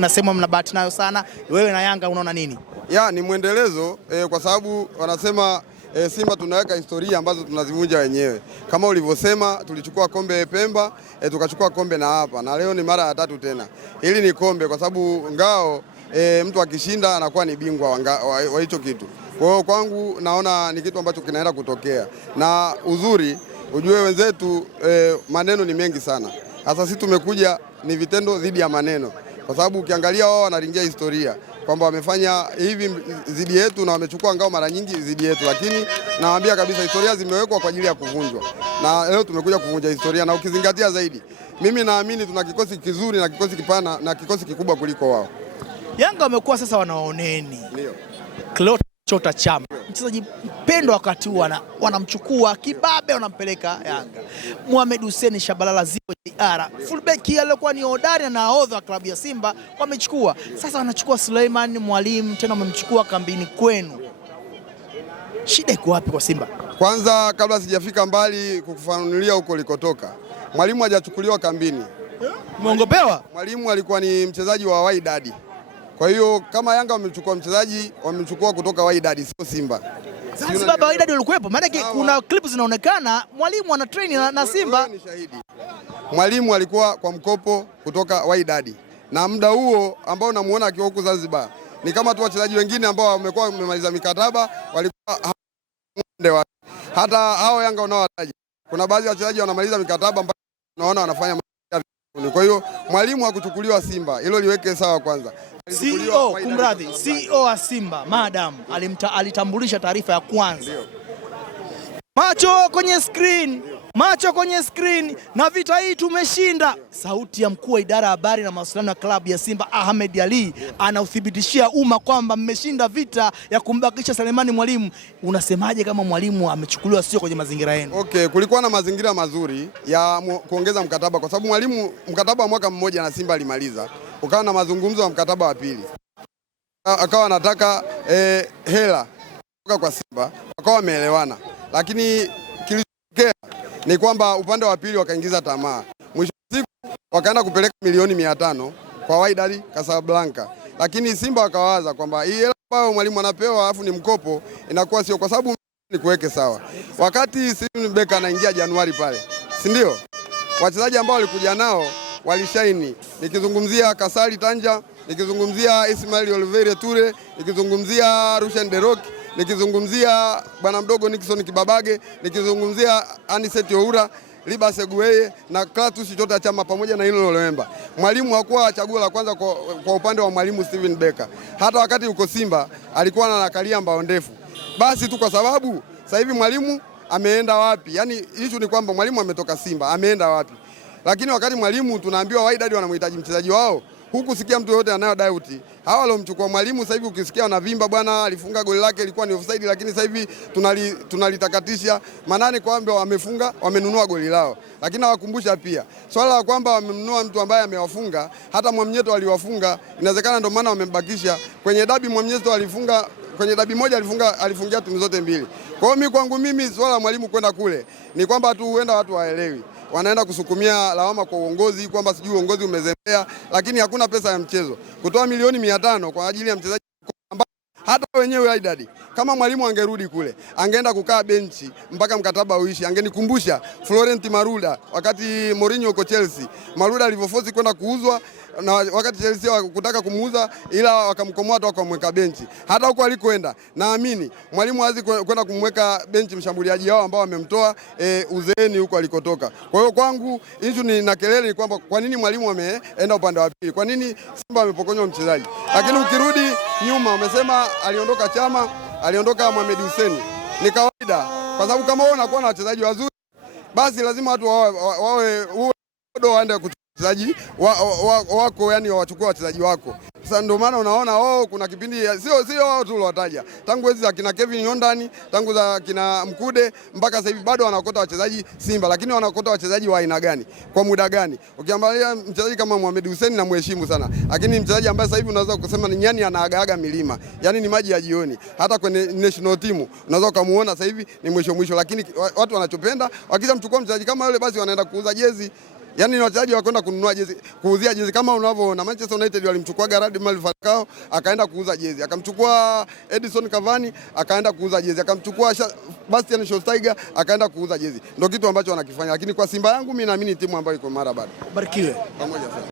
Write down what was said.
Nasema mna bahati nayo sana. Wewe na Yanga unaona nini? Ni mwendelezo kwa sababu wanasema Simba tunaweka historia ambazo tunazivunja wenyewe. Kama ulivyosema tulichukua kombe Pemba, tukachukua kombe na hapa. Na leo ni mara ya 3 tena. Hili ni kombe kwa sababu ngao mtu akishinda anakuwa ni bingwa wa hicho kitu. Kwa hiyo kwangu naona ni kitu ambacho kinaenda kutokea. Na uzuri ujue wenzetu maneno ni mengi sana. Sasa sisi tumekuja ni vitendo dhidi ya maneno. Kwa sababu ukiangalia wao wanaringia historia kwamba wamefanya hivi zidi yetu na wamechukua ngao mara nyingi zidi yetu, lakini nawaambia kabisa historia zimewekwa kwa ajili ya kuvunjwa, na leo tumekuja kuvunja historia. Na ukizingatia zaidi, mimi naamini tuna kikosi kizuri na kikosi kipana na kikosi kikubwa kuliko wao. Yanga wamekuwa sasa wanaoneni. Ndio. Chota Chama, mchezaji mpendwa wakati huu, wanamchukua kibabe wanampeleka Yanga. Mohamed Hussein Shabalala Zipo JR, fullback aliyekuwa ni hodari na nahodha wa klabu ya Simba wamechukua. Sasa wanachukua Suleiman Mwalimu tena wamemchukua kambini kwenu. Shida iko wapi kwa Simba? Kwanza kabla sijafika mbali kukufanulia huko likotoka, Mwalimu hajachukuliwa kambini. Muongopewa? Mwalimu alikuwa ni mchezaji wa Wydad. Kwa hiyo kama Yanga wamechukua mchezaji, wamechukua kutoka Wydad, sio Simba. Sasa baba Wydad walikuwepo, maana kuna clip zinaonekana Mwalimu ana train na Simba. Ni shahidi. Mwalimu alikuwa kwa mkopo kutoka Wydad. Na muda huo ambao namuona akiwa huko Zanzibar, ni kama tu wachezaji wengine ambao wamekuwa wamemaliza mikataba walikuwa hata hao Yanga unaowataja. Kuna baadhi ya wachezaji wanamaliza mikataba mpaka naona wanafanya. Kwa hiyo Mwalimu hakuchukuliwa Simba. Hilo liweke sawa kwanza. CEO wa Simba madam alitambulisha taarifa ya kwanza. Macho kwenye screen na vita hii tumeshinda. Sauti ya mkuu wa idara ya habari na mawasiliano ya klabu ya Simba Ahmed Ali anauthibitishia umma kwamba mmeshinda vita ya kumbakisha Selemani Mwalimu. Unasemaje kama Mwalimu amechukuliwa sio kwenye mazingira yenu? Okay, kulikuwa na mazingira mazuri ya kuongeza mkataba kwa sababu Mwalimu mkataba wa mwaka mmoja na Simba alimaliza. Ukawa na mazungumzo ya mkataba wa pili. Akawa anataka hela kutoka kwa Simba, wakawa wameelewana. Lakini kilichotokea ni kwamba upande wa pili wakaingiza tamaa. Mwisho wa siku wakaenda kupeleka milioni 500 kwa Wydad Casablanca. Lakini Simba wakawaza kwamba hii hela ambayo Mwalimu anapewa alafu ni mkopo inakuwa sio, kwa sababu ni kuweke sawa. Wakati Steven Beka anaingia Januari pale, si ndio? Wachezaji ambao walikuja nao walishaini. Nikizungumzia Kasali Tanja, nikizungumzia Ismail Olivier Ture, nikizungumzia Rushan Derok, nikizungumzia bwana mdogo Nixon Kibabage, nikizungumzia Aniseti Oura, Liba Segueye na Klatus Chota Chama pamoja na hilo Lolemba. Mwalimu hakuwa chaguo la kwanza kwa upande wa Mwalimu Steven Beka. Hata wakati uko Simba alikuwa anakalia mbao ndefu. Basi tu kwa sababu sasa hivi Mwalimu ameenda wapi? Yaani issue ni kwamba Mwalimu ametoka Simba, ameenda wapi? Lakini wakati Mwalimu tunaambiwa Wydad wanamhitaji mchezaji wao, huku sikia mtu yote anayo doubt. Hawa waliomchukua Mwalimu sasa hivi ukisikia wanavimba, bwana alifunga goli lake ilikuwa ni offside, lakini sasa hivi tunalitakatisha manane kwamba wamefunga, wamenunua goli lao. Lakini hawakumbusha pia swala la kwamba wamenunua mtu ambaye amewafunga, hata Mwamnyeto aliwafunga, inawezekana ndio maana wamembakisha. Kwenye dabi Mwamnyeto alifunga, kwenye dabi moja alifungia timu zote mbili. Kwa hiyo kwangu mimi swala la Mwalimu kwenda kule ni kwamba tu huenda watu waelewi. Wanaenda kusukumia lawama kwa uongozi kwamba sijui uongozi umezembea, lakini hakuna pesa ya mchezo. Kutoa milioni 500 kwa ajili ya mchezaji ambaye hata wenyewe Wydad kama Mwalimu angerudi kule, angeenda kukaa benchi mpaka mkataba uishi. Angenikumbusha Florent Maruda wakati Mourinho yuko Chelsea. Maruda alivyofosi kwenda kuuzwa na wakati Chelsea wakutaka kumuuza ila wakamkomoa tu wakamweka benchi. Hata huko alikoenda naamini Mwalimu hazi kwenda kumweka benchi mshambuliaji wao ambao wamemtoa uzeeni huko alikotoka. Kwa hiyo kwangu issue ni na kelele ni kwamba kwa nini Mwalimu ameenda upande wa pili? Kwa nini Simba amepokonywa mchezaji? Lakini ukirudi nyuma umesema aliondoka Chama, aliondoka Mohamed Hussein. Ni kawaida kwa sababu kama wewe unakuwa na wachezaji wazuri basi lazima watu wawe waende wachezaji wako, yani wachukue wachezaji wako. Sasa ndio maana unaona kuna kipindi sio wao tu wataja. Tangu hizo za kina Kevin Yondani, tangu za kina Mkude mpaka sasa hivi bado wanakota wachezaji Simba, lakini wanakota wachezaji wa aina gani? Kwa muda gani? Ukiangalia mchezaji kama Mohamed Hussein na mheshimu sana, lakini mchezaji ambaye sasa hivi unaweza kusema ni nyani anaagaaga milima. Yaani ni maji ya jioni. Hata kwenye national team unaweza kumuona sasa hivi ni mwisho, lakini watu wanachopenda wakishamchukua mchezaji kama yule basi wanaenda kuuza jezi Yaani ni wachezaji wa kwenda kununua jezi, kuuzia jezi kama unavyoona Manchester United walimchukua Radamel Falcao akaenda kuuza jezi, akamchukua Edison Cavani akaenda kuuza jezi, akamchukua Bastian Schweinsteiger akaenda kuuza jezi. Ndio kitu ambacho wanakifanya, lakini kwa Simba yangu mimi naamini timu ambayo iko mara bado. Barikiwe. Pamoja sana.